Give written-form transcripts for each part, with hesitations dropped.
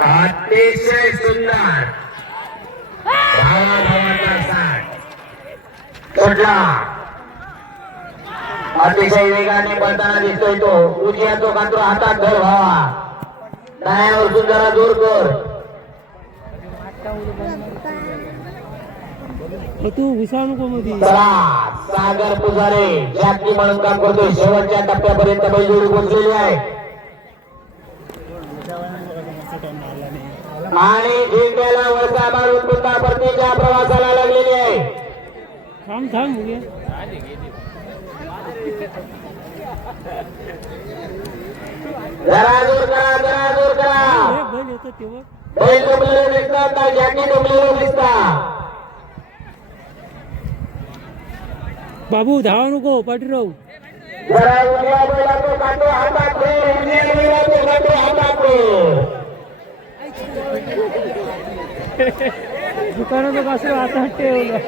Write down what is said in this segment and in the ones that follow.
अतिशय सुंदर भावाभावाचा साथ सुटला. अतिशय वेगाने पळताना दिसतोय तो. उजव्या तो कात्र हातात धर भावा. डाव्यावर सुंदर दूर कर. तू विसरू नको मध्ये. चला सागर पुजारे जॅकी म्हणून काम करतोय. शेवटच्या टप्प्यापर्यंत बैलजोडी पोहोचलेली आहे आणि जिंकण्याला वळसा मारून पुन्हा परतीच्या प्रवासाला लागलेली आहे. थांब थांब जरा जोर करा, जरा जोर करा. बैल येतो तेव्हा बैल तुंबलेलं दिसतात ना, जॅकी तुंबलेलं दिसतात. बाबू धावा नको पाठीराव. जरा उजव्या बैलाचं कांटो हातात घे, उजव्या बैलाचं कांटो हातात घे. दुकानाचं कसं हातात ठेवलं.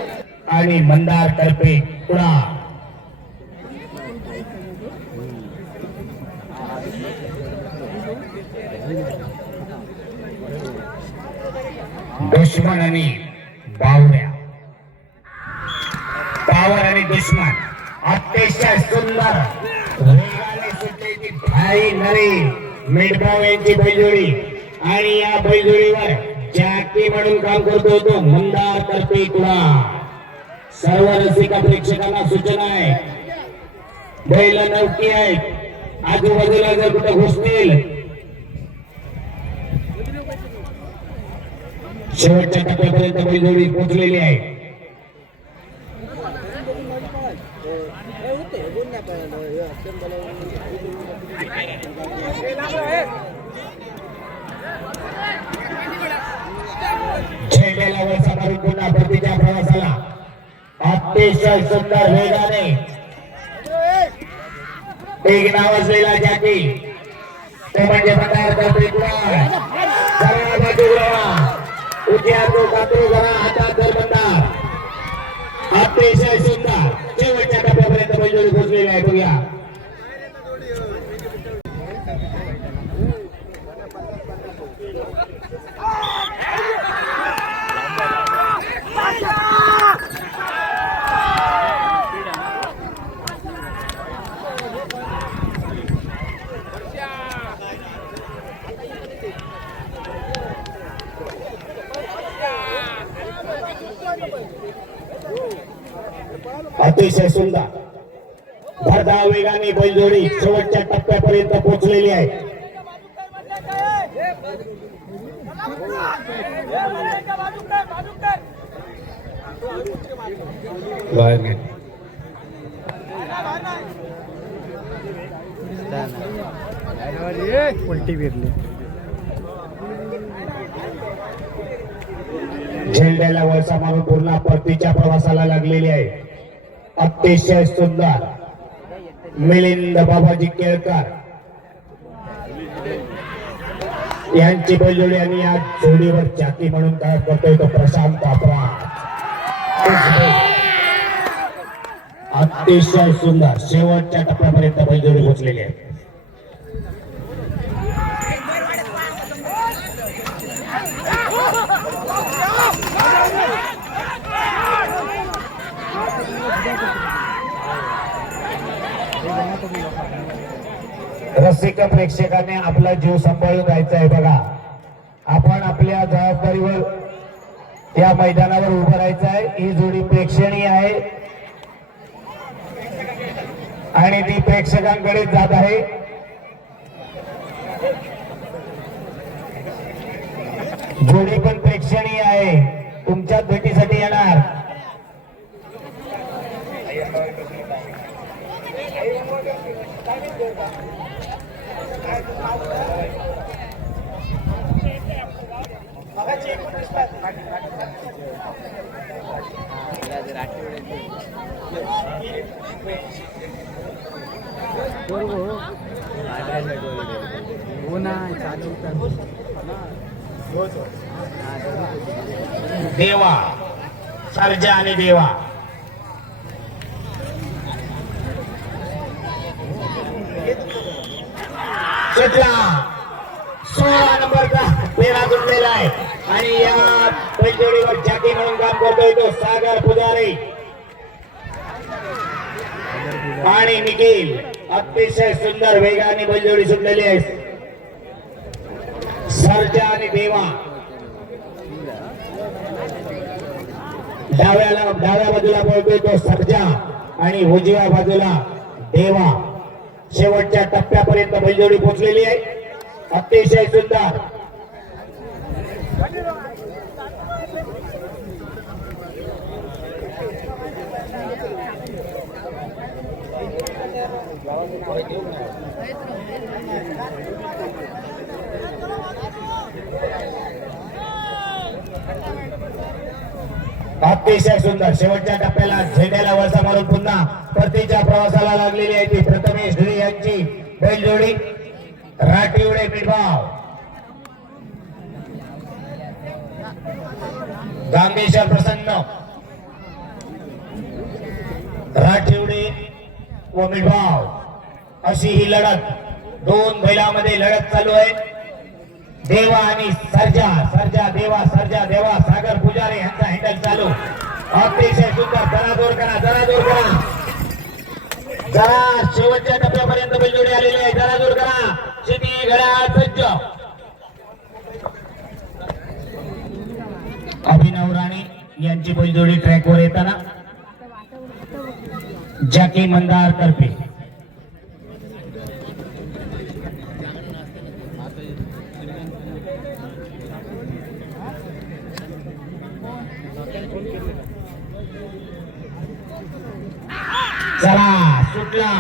आणि मंदार तर्फे पुढा दुश्मन आणि बावड्या. पावर आणि दुश्मन अतिशय सुंदर वेगाने सुटलेली भारी नरी मेडगाव यांची बैलजोडी. आणि या बैलजोडीवर जॅकी म्हणून काम करतो तो मंदार तर्फे पुढा. सर्व रसिका प्रेक्षकांना सूचना आहे, बैल नौकी आहेत, आजूबाजूला जर कुठे घुसतील शेवटच्या टप्प्यापर्यंत बैलजोडी पोहोचलेली आहे. झेंड्याला वळसा मारून पुन्हा परतीच्या प्रवासाला अतिशय सुंदर वेगाने एक नाव असलेला जॅकी तो म्हणजे प्रकार उद्या तो कात्रू जरा हातात धर बंदार. अतिशय सुंदर शेवटच्या टप्प्यापर्यंत बैलजोडी पोहोचलेली आहे. बघूया अतिशय सुंदर भरधाव वेगाने बैलजोडी शेवटच्या टप्प्यापर्यंत पोहोचलेली आहे. उलटी फिरली. झेंड्याला वळसा मारून पूर्ण परतीच्या प्रवासाला लागलेली आहे. अतिशय सुंदर मिलिंद बाबाजी केळकर यांची बैलजोडी आणि या जोडीवर जाती म्हणून काय करतोय तो प्रशांत अपराध. अतिशय सुंदर शेवटच्या टप्प्यापर्यंत बैलजोडी पोहोचलेली आहे. रसिक प्रेक्षकाने आपला जीव सांभाळून राहायचा आहे. बघा, आपण आपल्या जबाबदारीवर या मैदानावर उभं राहायचं आहे. ही जोडी प्रेक्षणीय आहे आणि ती प्रेक्षकांकडे जात आहे. जोडी पण प्रेक्षणीय आहे, तुमच्याच भेटीसाठी येणार. देवा सर्जा आणि देवा सुटला 16 नंबरचा पेरा आणि या बैलजोडीवर जाकी म्हणून काम करतोय तो सागर पुजारी आणि निखिल. अतिशय सुंदर वेगाने बैलजोडी सुटलेली आहे. सर्जा आणि देवा डाव्या बाजूला पळतोय तो सर्जा आणि उजव्या बाजूला देवा. शेवटच्या टप्प्यापर्यंत बैलजोडी पोहोचलेली आहे. अतिशय सुंदर अतिशय सुंदर. शेवटच्या टप्प्याला झेंड्याला वळसा मारून पुन्हा परतीच्या प्रवासाला लागलेली आहे ती प्रथमेश ढिरे यांची बैलजोडी राठिवडे मिठभाव गांगेश्वर प्रसन्न. राठिवडे व मिठभाव अशी ही लढत. दोन बैलांमध्ये लढत चालू आहे. देवा आणि सर्जा. सर्जा देवा, सर्जा देवा. सागर पुजारी यांचा हँडल चालू. अतिशय सुंदर. जरा जोर करा, जरा जोर करा. जरा शेवटच्या टप्प्यापर्यंत बैलजोडी आलेली आहे. जरा जोर करा. शिटी घड्याळ सज्ज. अभिनव राणे यांची बैलजोडी ट्रॅकवर येताना जॅकी मंदार तर्फे चला सुटला.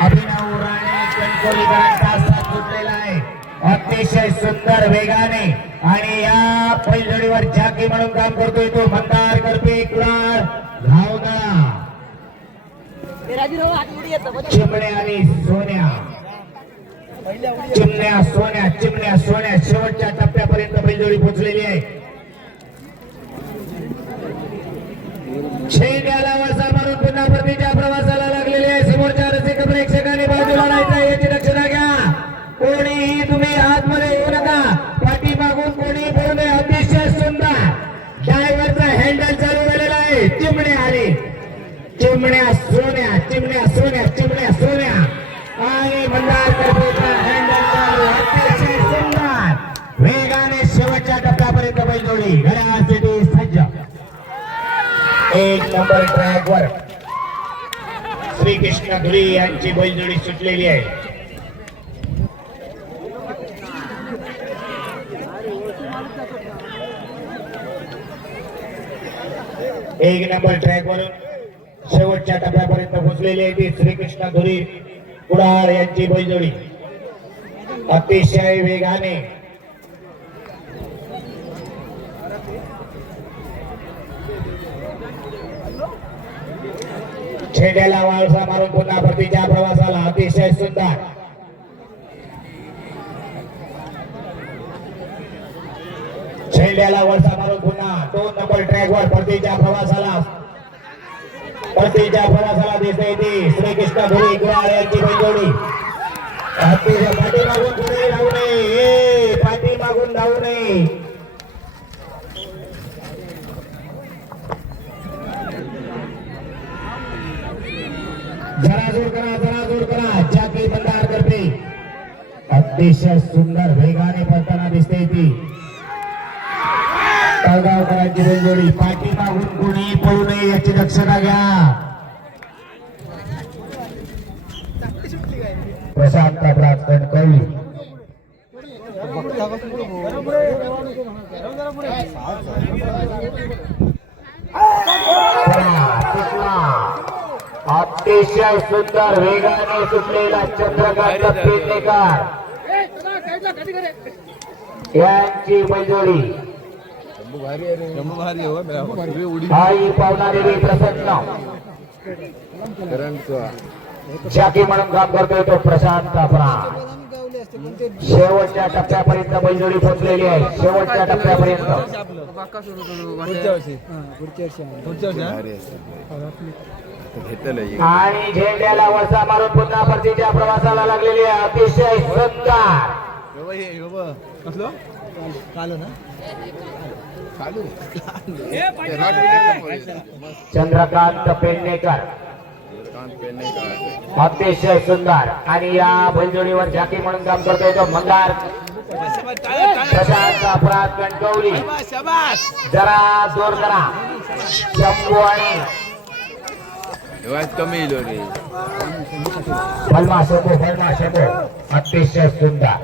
अभिनव राणे कणकोलीकरांचा साथ सुटलेला आहे अतिशय सुंदर वेगाने. आणि या बैलजोडीवर जाकी म्हणून काम करतोय तो मंदार करपे कुडाळ घावगळा. चिमण्या आणि सोन्या. चिमण्या सोन्या, चिमण्या सोन्या. शेवटच्या टप्प्यापर्यंत बैलजोडी पोहोचलेली आहे. शेंड्याला वळसा मारून पुन्हा परतीच्या प्रवासाला लागलेले आहे. समोरच्या रसिक प्रेक्षकांनी बाजूला राहायचं याची दक्षता घ्या. कोणीही तुम्ही आतमध्ये येऊ नका. पाठीमागून कोणी पडू नये. अतिशय सुंदर ड्रायव्हरचा हँडल चालू झालेला आहे. चिमण्या आले. चिमण्या सोन्या, चिमण्या सोन्या, चिमण्या सोन्या आणि मंदार करपेचा हँडल चालू. अतिशय सुंदर वेगाने शेवटच्या टप्प्यापर्यंत बैलजोडी घड्याळासाठी सज्ज. एक नंबर ट्रॅकवर श्रीकृष्ण धुरी यांची बैलजोडी सुटलेली आहे. एक नंबर ट्रॅकवरून शेवटच्या टप्प्यापर्यंत पोहोचलेली आहे ती श्रीकृष्ण धुरी कुडाळ यांची बैलजोडी अतिशय वेगाने. छेड्याला वाळसा मारून पुन्हा परतीच्या प्रवासाला अतिशय सुंदर. छेड्याला वळसा मारून पुन्हा 2 नंबर ट्रॅकवर परतीच्या प्रवासाला दिसते ती श्रीकृष्ण धुरी कुडाळ यांची बैलजोडी. अतिशय पाठीमागून पुढे धावू नये. पाठीमागून धावू नये. जरा जोर करा, जरा जोर करा. जाकी मंदार करते. अतिशय सुंदर वेगाने पळताना दिसते ती तळगावकरांची बैलजोडी. पाठीमागून कोणी पळू नये याची दक्षता घ्या. प्रशांत कापराज कणकवली. अतिशय सुंदर वेगाने सुटलेला चंद्रकांत पेडणेकर यांची बैलजोडी. आई पावनादेवी प्रसन्न. जाकी म्हणून काम करतोय तो प्रशांत कापरा. शेवटच्या टप्प्यापर्यंत बैलजोडी पोहोचलेली आहे. शेवटच्या टप्प्यापर्यंत आणि झेंड्याला वळसा मारून पुन्हा परतीच्या प्रवासाला लागलेली आहे. अतिशय सुंदर चंद्रकांत पेडणेकर अतिशय सुंदर आणि या बैलजोडीवर झाकी म्हणून काम करतोय तो मंदार प्रशांत अपराध कणकवली. जरा जोर करा. शंभू आणि कमी येलो रे बलमा शंभू अतिशय सुंदर.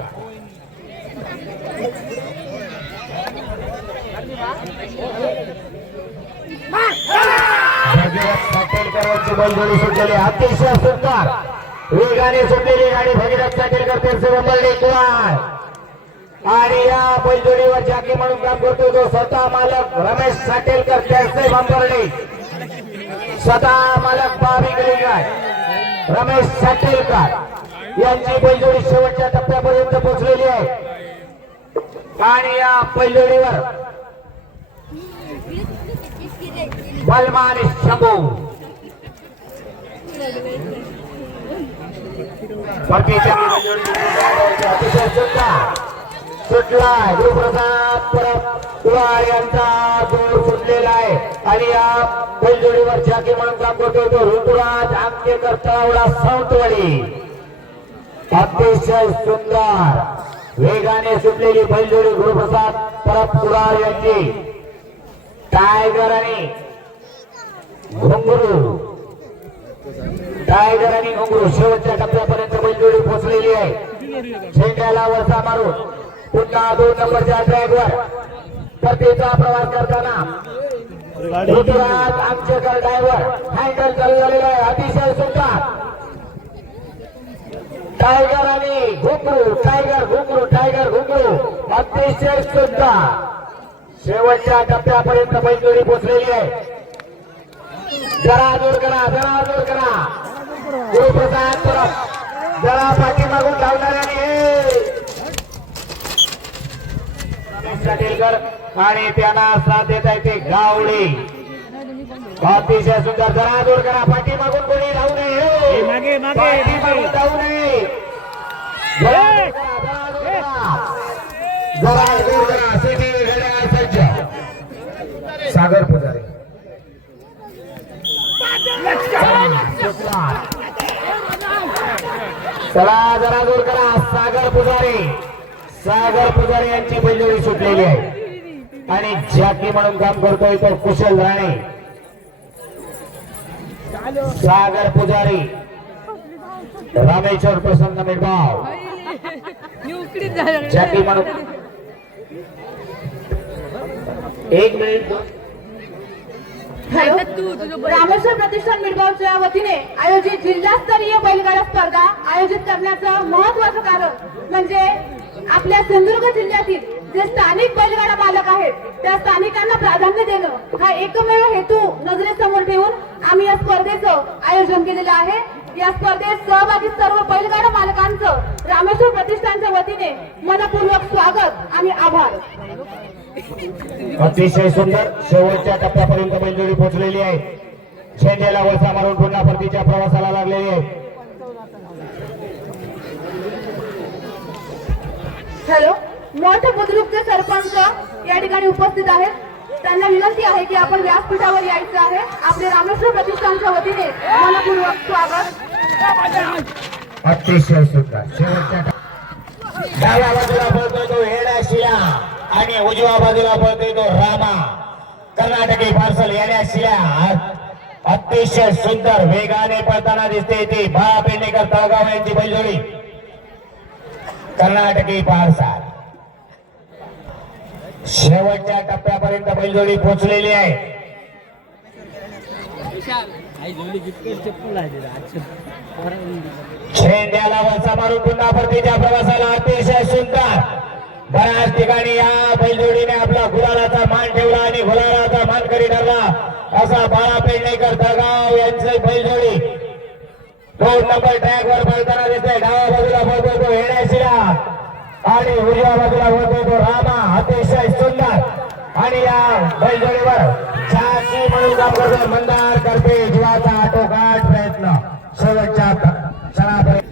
भगीरथ साटेलकरची बैलजोडी सुटलेली अतिशय सुंदर वेगाने सुटलेली गाडी भगीरथ साटेलकर त्यांचे वंबरडे कुवार. आणि या बैलजोडीवर जाकी म्हणून काम करतो तो स्वतः मालक रमेश साटेलकर त्यांचे वंबरडे. स्वतः मालक बाबी गलिंगार रमेश साटेलकर यांची बैलजोडी शेवटच्या टप्प्यापर्यंत पोहोचलेली आहे. आणि या बैलजोडीवर बलमा आणि शंभू अतिशय सुटला. गुरुप्रसाद परत कुवार यांचा जोर सुटलेला आहे. आणि या बैलजोडीवर झाकी म्हणून काम करतोय तो ऋतुराज आंकेकर तळावडा सावंतवाडी. अतिशय सुंदर वेगाने सुटलेली बैलजोडी गुरुप्रसाद परत कुवार यांची. टायगर आणि घुंगरू शेवटच्या टप्प्यापर्यंत बैलजोडी पोहोचलेली आहे. झेंड्याला वरचा मारून पुन्हा 2 नंबरच्या ट्रॅकवर परतीचा प्रवास करताना ऋतुराज आमचेकर ड्रायव्हर हँडल चालू झालेला आहे. अतिशय सुंदर टायगर आणि घुंगरू टायगर घुंगरू अतिशय सुंदर शेवटच्या टप्प्यापर्यंत बैलजोडी पोहोचलेली आहे. जरा जोर करा. गुरुप्रसाद परत जरा पाठीमागून धावणाऱ्याने साटेलकर आणि त्यांना साथ देत आहे ते गावडे. अतिशय सुंदर. जरा जोर करा. पाठीमागून कोणी धावू नये. पाठीमागून धावू नये. जरा जोर करा. सिटी घड्याळ सज्ज. सागर पुजारी चला जरा जोर करा. सागर पुजारी यांची बैलजोडी सुटलेली आहे. आणि झाकी म्हणून काम करतोय तो कुशल राणे. सागर पुजारी रामेश्वर प्रसन्न मिरगाव झाकी म्हणून 1 मिनिट. रामेश्वर प्रतिष्ठान मिरगावच्या वतीने आयोजित जिल्हास्तरीय बैलगाडा स्पर्धा आयोजित करण्याचं महत्वाचं कारण म्हणजे आपल्या सिंधुदुर्ग जिल्ह्यातील जे स्थानिक बैलगाडा मालक आहेत त्या स्थानिकांना प्राधान्य देणं हा एकमेव हेतू नजरेसमोर ठेवून आम्ही या स्पर्धेचं आयोजन केलेलं आहे. या स्पर्धेत सहभागी सर्व बैलगाडा मालकांचं रामेश्वर प्रतिष्ठानच्या वतीने मनपूर्वक स्वागत आणि आभार. अतिशय सुंदर शेवटच्या टप्प्यापर्यंत बैलजोडी पोहोचलेली आहे. झेंड्याला वळसा मारून पुन्हा परतीच्या प्रवासाला लागलेली आहे. हॅलो, मोठे बुद्रुकचे सरपंच या ठिकाणी उपस्थित आहेत. त्यांना विनंती आहे की आपण व्यासपीठावर यायचं आहे. आपले रामेश्वर प्रतिष्ठानच्या वतीने मनपूर्वक स्वागत. अतिशय सुंदर शेवटच्या डाव्या बाजूला पळतोय तो हेडाशिला आणि उजव्या बाजूला पळतोय तो रामा. कर्नाटकी पार्सल येण्याशिला अतिशय सुंदर वेगाने पळताना दिसते ती बाळा पेडणेकर तळगाव यांची बैलजोडी. कर्नाटकी पार्सल शेवटच्या टप्प्यापर्यंत बैलजोडी पोहोचलेली आहे. झेंड्याला वळसा मारून पुन्हा परतीच्या प्रवासाला अतिशय सुंदर. बऱ्याच ठिकाणी या बैलजोडीने आपला गुलालाचा मान ठेवला आणि गुलालाचा मानकरी ठरला असा बाळा पेडणेकर तळगाव यांचे बैलजोडी 2 नंबर ट्रॅकवर पळताना दिसतोय. डाव्या बाजूला पळतोय तो हेडाशिला आणि उजव्या बाजूला पळतोय तो रामा. अतिशय सुंदर. आणि या बैलजोडीवर झाकी म्हणून काम करतोय मंदार करते जीवाचा आटोकाट प्रयत्न शेवटच्या क्षणापर्यंत.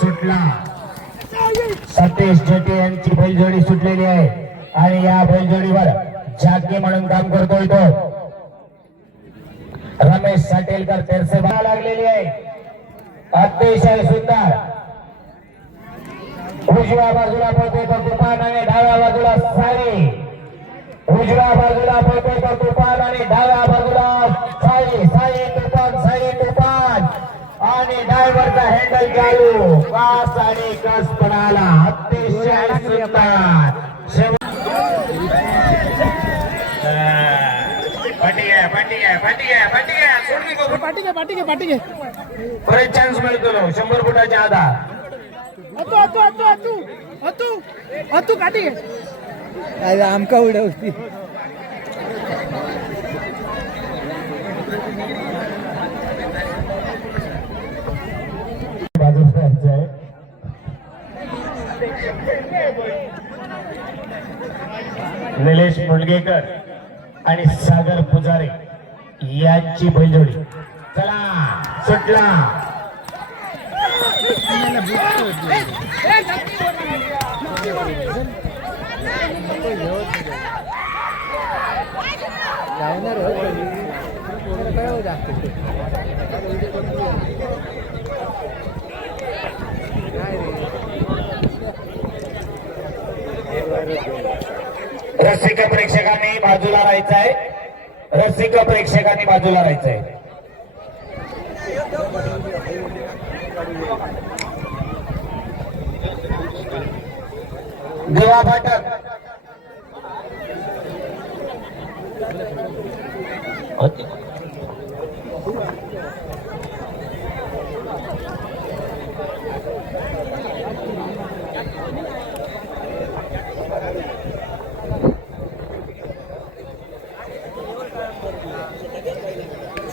सुटला. सतीश जेटे यांची बैलजोडी सुटलेली आहे आणि या बैलजोडीवर जाकी म्हणून काम करतोय तो रमेश साटेलकर तेरसे लागलेली आहे. अतिशय सुंदर. उजव्या बाजूला पळतोय तो तुफान आणि डाव्या बाजूला साई. उजव्या बाजूला पळतोय तो तुफान आणि डाव्या बाजूला साई. साई तुफान आणि ड्रायव्हरचा हँडल चालू. कास आणि कस पडाला. अतिशय सुंदर. पाठी परत चान्स मिळतो 100 फुटाच्या आधार. आमका उडवती निलेश मुंडगेकर आणि सागर पुजारी यांची बैलजोडी. चला सुटला. रसिक प्रेक्षकांनी बाजूला राहायचं आहे. रसिक प्रेक्षकांनी बाजूला राहायचं आहे. देवा फाटक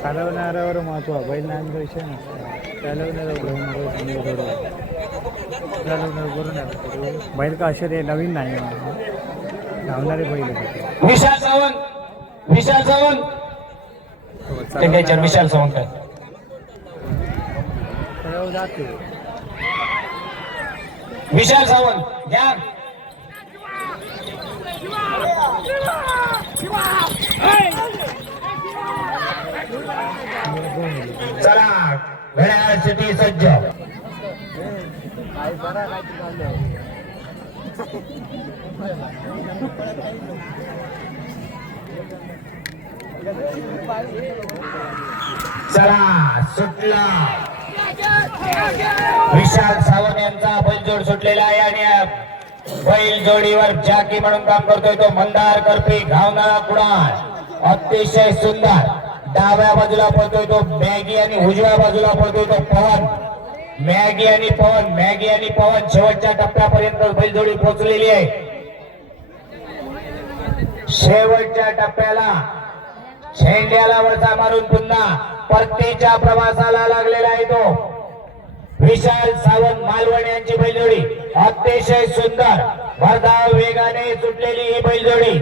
चालवणाऱ्यावर महत्व. बैल नांद विषय नसतो. चालवणाऱ्यावर बैल का असे ते नवीन नाही धावणारे बैल. विशाल सावंत. विशाल सावंत विशाल सावंत जाते. विशाल सावंत घ्या. चला घड्याळासाठी सज्ज. चला सुटला. विशाल सावंत यांचा बैलजोड सुटलेला आहे आणि बैल जोडीवर जाकी म्हणून काम करतोय तो मंदार करपी घावणारा कुडाळ. अतिशय सुंदर. डाव्या बाजूला पळतोय तो मॅगी आणि उजव्या बाजूला पळतोय तो पवन. मॅगी आणि पवन शेवटच्या टप्प्यापर्यंत बैलजोडी पोहोचलेली आहे. शेवटच्या टप्प्याला शेंड्याला वळसा मारून पुन्हा परतीच्या प्रवासाला लागलेला आहे तो विशाल सावंत मालवण यांची बैलजोडी. अतिशय सुंदर भरधाव वेगाने सुटलेली ही बैलजोडी.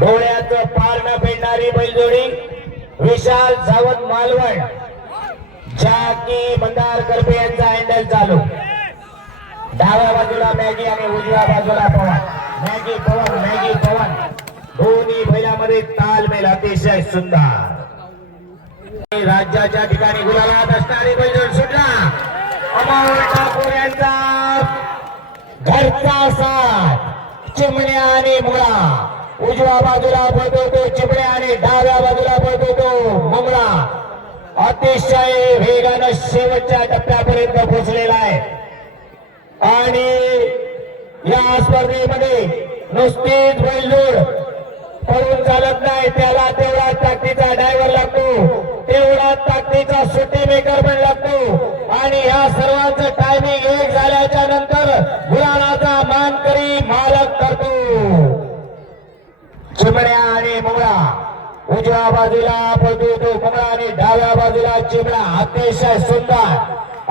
डोळ्याचं पार न पेडणारी बैलजोडी विशाल सावंत मालवण. जाकी मंदार करपे यांचा हँडल चालू. डाव्या बाजूला मॅगी आणि उजव्या बाजूला पवन. मॅगी पवन दोन्ही बैलामध्ये तालमेल अतिशय सुंदर. राज्याच्या ठिकाणी गुलाबात असणारी बैलजोड सुटला. अमोल ठाकूर यांचा घरचा साथ चिमण्या आणि मुळा. उजव्या बाजूला पळतो तो चिमण्या आणि डाव्या बाजूला पळतो तो मुंगळा. अतिशय वेगानं शेवटच्या टप्प्यापर्यंत पोहोचलेला आहे आणि या स्पर्धेमध्ये नुसतीच बैलजोड पळून चालत नाही. त्याला तेवढा ताकदीचा ड्रायव्हर लागतो. तेवढा ताकदीचा सुट्टी मेकर पण लागतो आणि या सर्वांचं टायमिंग एक झाल्याच्या नंतर गुलालाचा मानकरी मालक करतो. चिमण्या आणि मुंगळा. उजव्या बाजूला पळतो तो मुंगळा आणि डाव्या बाजूला चिमणा. अतिशय सुंदर.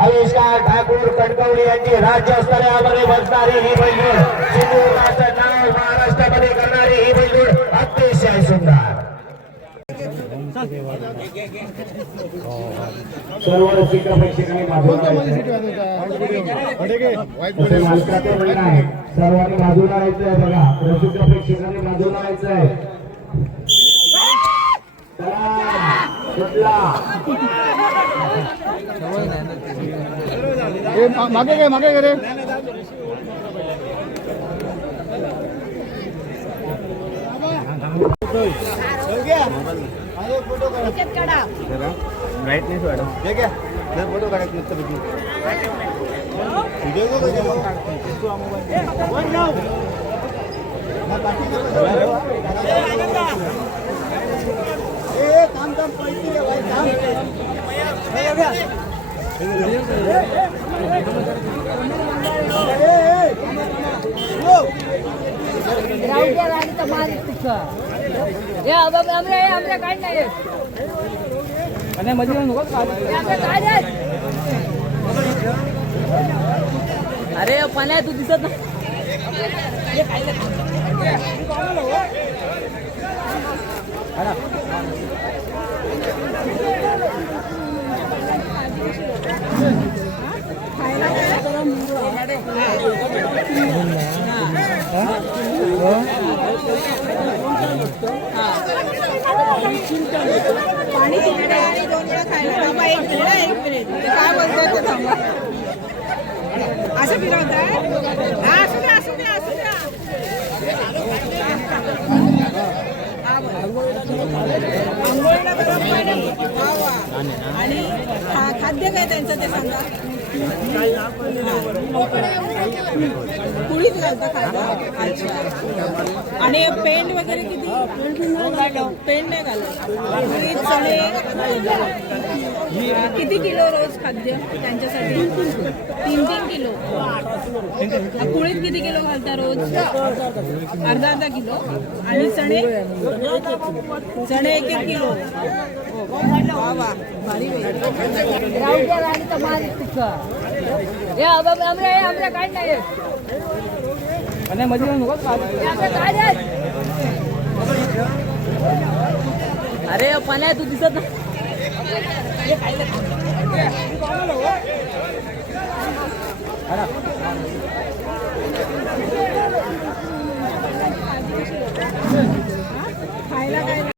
आविष्कार ठाकूर कणकवली यांची राज्यस्तरामध्ये बसणारी ही बैलजोड. सिंधुदुर्गाचं नाव महाराष्ट्रामध्ये करणारी ही बैलजोड अतिशय सुंदर. सर्व रसिक प्रेक्षकांनी बाजूला मालकाचं म्हणणं आहे सर्वांनी बाजूला यायचं आहे बघा रसिक प्रेक्षकांनी बाजूला यायचं आहे मागे गे रे ब्राईटनेस वाढव फोटो काढायचे अरे पाण्या तू दिसत पाणी तिकडे आणि 2 वेळा खायला थांबा 1 मिनिट काय बोलतोय ते थांबा असं फिरवताय असू द्या असू द्या असू द्या आंघोळीला गरम पाणी वा वा आणि खाद्य काय त्यांचं ते सांगा पुढीच घालता खायला अच्छा आणि पेंट वगैरे किती पेंट नाही घालत पुरी चणे किती किलो रोज खाद्य त्यांच्यासाठी 3 किलो कुळीत किती किलो घालता रोज अर्धा किलो आणि चणे 1 किलो वा वा भारी अरे पाण्या तू दिसत ना